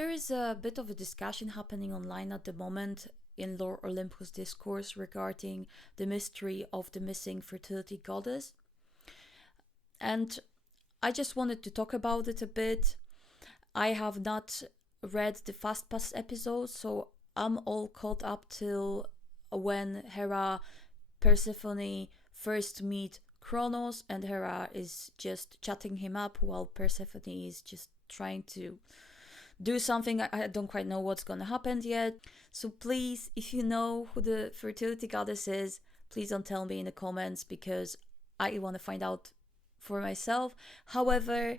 There is a bit of a discussion happening online at the moment in Lore Olympus discourse regarding the mystery of the missing fertility goddess. And I just wanted to talk about it a bit. I have not read the Fast Pass episodes, so I'm all caught up till when Hera, Persephone first meet Kronos, and Hera is just chatting him up while Persephone is just trying to do something. I don't quite know what's gonna happen yet. So please, if you know who the fertility goddess is, please don't tell me in the comments because I want to find out for myself. However,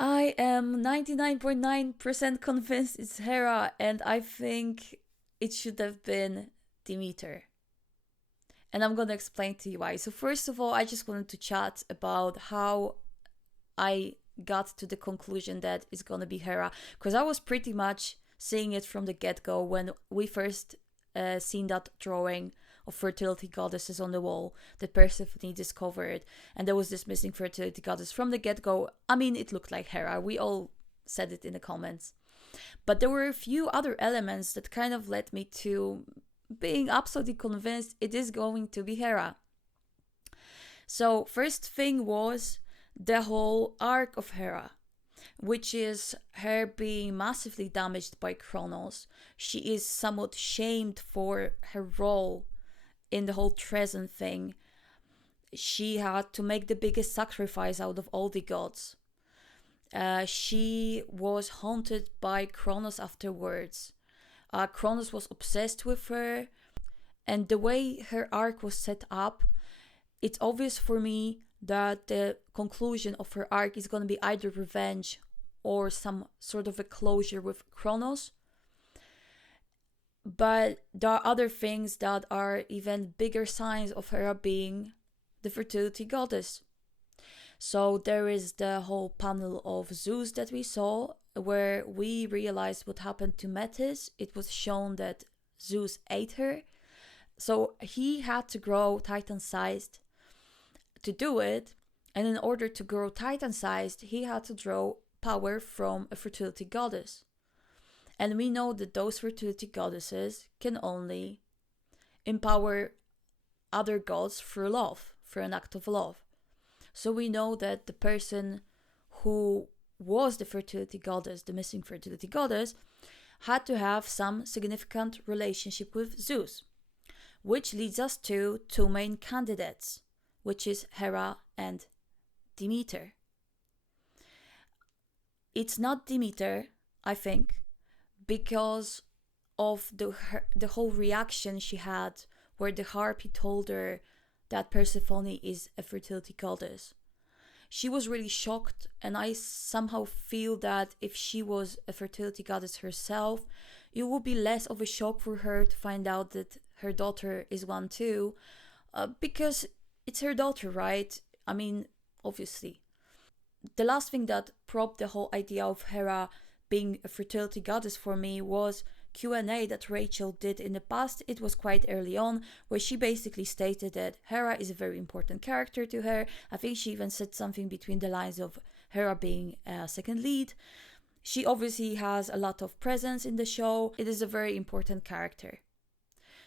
I am 99.9% convinced it's Hera, and I think it should have been Demeter. And I'm gonna explain to you why. So first of all, I just wanted to chat about how I got to the conclusion that it's gonna be Hera, because I was pretty much seeing it from the get-go when we first seen that drawing of fertility goddesses on the wall that Persephone discovered, and there was this missing fertility goddess from the get-go. I mean, it looked like Hera. We all said it in the comments. But there were a few other elements that kind of led me to being absolutely convinced it is going to be Hera. So first thing was the whole arc of Hera, which is her being massively damaged by Kronos. She is somewhat shamed for her role in the whole Treason thing. She had to make the biggest sacrifice out of all the gods. She was haunted by Kronos afterwards. Kronos was obsessed with her, and the way her arc was set up, it's obvious for me that the conclusion of her arc is going to be either revenge or some sort of a closure with Kronos. But there are other things that are even bigger signs of her being the fertility goddess. So there is the whole panel of Zeus that we saw, where we realized what happened to Metis. It was shown that Zeus ate her. So he had to grow Titan-sized to do it, and in order to grow Titan-sized, he had to draw power from a fertility goddess. And we know that those fertility goddesses can only empower other gods through love, through an act of love. So we know that the person who was the fertility goddess, the missing fertility goddess, had to have some significant relationship with Zeus, which leads us to two main candidates, which is Hera and Demeter. It's not Demeter, I think, because of the whole reaction she had where the harpy told her that Persephone is a fertility goddess. She was really shocked, and I somehow feel that if she was a fertility goddess herself, it would be less of a shock for her to find out that her daughter is one too, because it's her daughter, right? I mean, obviously. The last thing that propped the whole idea of Hera being a fertility goddess for me was Q&A that Rachel did in the past. It was quite early on, where she basically stated that Hera is a very important character to her. I think she even said something between the lines of Hera being a second lead. She obviously has a lot of presence in the show. It is a very important character.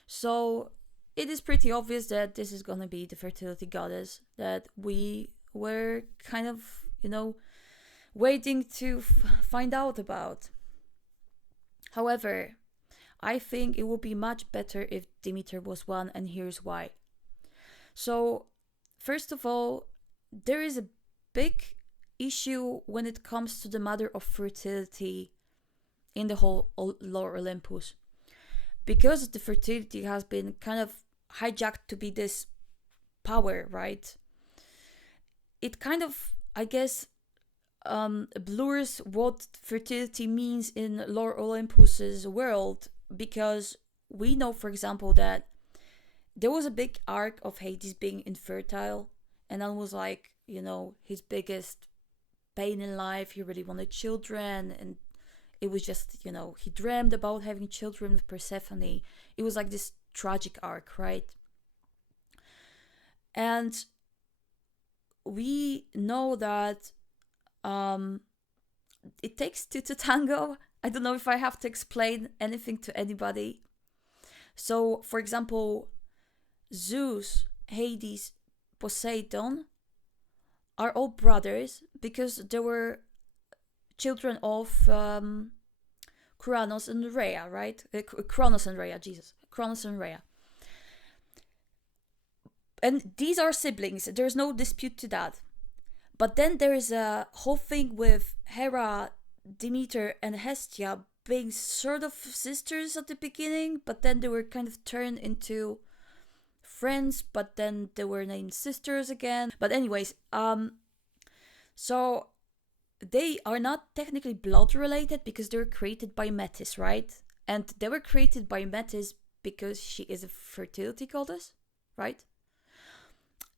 So it is pretty obvious that this is gonna be the fertility goddess that we were kind of, waiting to find out about. However, I think it would be much better if Demeter was one, and here's why. So, first of all, there is a big issue when it comes to the matter of fertility in the whole Lore Olympus. Because the fertility has been kind of hijacked to be this power, right? It kind of, I guess, blurs what fertility means in Lore Olympus's world, because we know, for example, that there was a big arc of Hades being infertile, and that was like, his biggest pain in life. He really wanted children, and it was just, he dreamed about having children with Persephone. It was like this tragic arc, right? And we know that it takes two to tango. I don't know if I have to explain anything to anybody. So, for example, Zeus, Hades, Poseidon are all brothers because they were children of Kronos and Rhea, right? Kronos and Rhea, Jesus. Kronos and Rhea. And these are siblings, there's no dispute to that. But then there is a whole thing with Hera, Demeter, and Hestia being sort of sisters at the beginning, but then they were kind of turned into friends, but then they were named sisters again. But anyways, so they are not technically blood related because they were created by Metis, right? And they were created by Metis because she is a fertility goddess, right?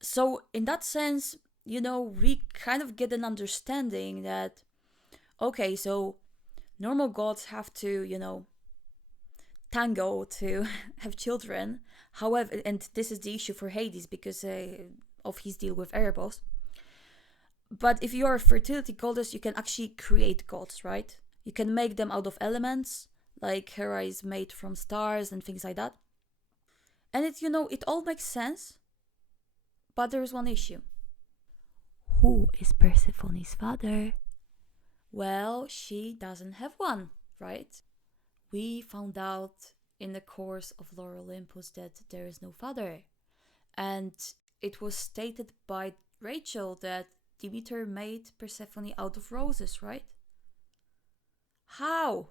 So in that sense, you know, we kind of get an understanding that, okay, so normal gods have to, you know, tango to have children. However, and this is the issue for Hades because of his deal with Erebos. But if you are a fertility goddess, you can actually create gods, right? You can make them out of elements, like Hera is made from stars and things like that. And it, you know, it all makes sense. But there is one issue. Who is Persephone's father? Well, she doesn't have one, right? We found out in the course of Lore Olympus that there is no father. And it was stated by Rachel that Demeter made Persephone out of roses, right? How?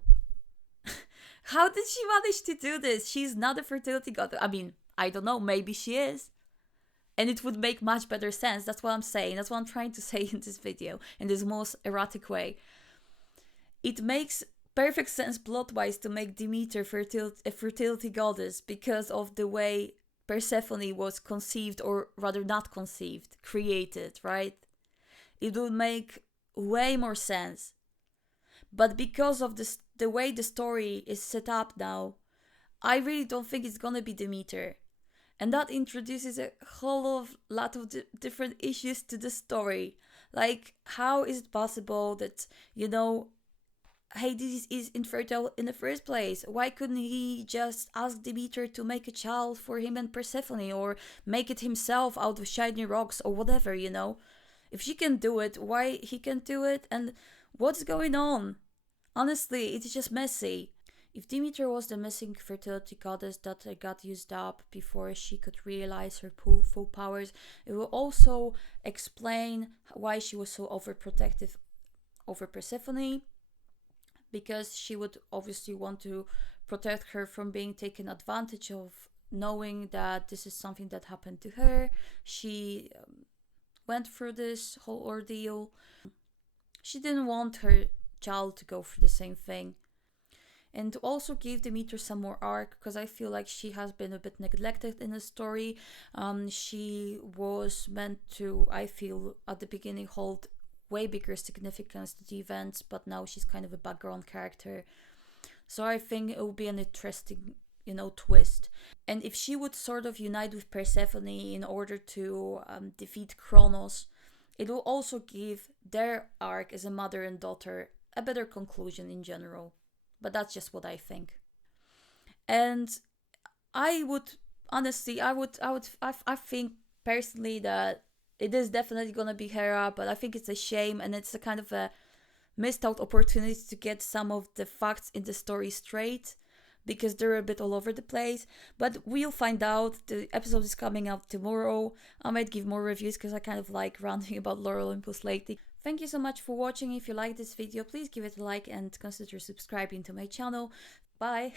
How did she manage to do this? She's not a fertility goddess. I mean, I don't know, maybe she is. And it would make much better sense. That's what I'm saying. That's what I'm trying to say in this video, in this most erratic way. It makes perfect sense plot-wise to make Demeter a fertility goddess because of the way Persephone was conceived, or rather not conceived, created, right? It would make way more sense. But because of the way the story is set up now, I really don't think it's gonna be Demeter. And that introduces a whole lot of different issues to the story. Like, how is it possible that, you know, Hades is infertile in the first place? Why couldn't he just ask Demeter to make a child for him and Persephone, or make it himself out of shiny rocks or whatever, you know? If she can do it, why he can't do it? And what's going on? Honestly, it's just messy. If Demeter was the missing fertility goddess that got used up before she could realize her full powers, it will also explain why she was so overprotective over Persephone, because she would obviously want to protect her from being taken advantage of, knowing that this is something that happened to her. She went through this whole ordeal. She didn't want her child to go through the same thing. And to also give Demeter some more arc, because I feel like she has been a bit neglected in the story. She was meant to, I feel, at the beginning hold way bigger significance to the events, but now she's kind of a background character. So I think it will be an interesting, you know, twist. And if she would sort of unite with Persephone in order to defeat Kronos, it will also give their arc as a mother and daughter a better conclusion in general. But that's just what I think. And I would honestly, I think personally that it is definitely gonna be Hera, but I think it's a shame, and it's a kind of a missed out opportunity to get some of the facts in the story straight, because they're a bit all over the place. But we'll find out. The episode is coming out tomorrow. I might give more reviews because I kind of like ranting about Lore Olympus lately. Thank you so much for watching. If you like this video, please give it a like and consider subscribing to my channel. Bye!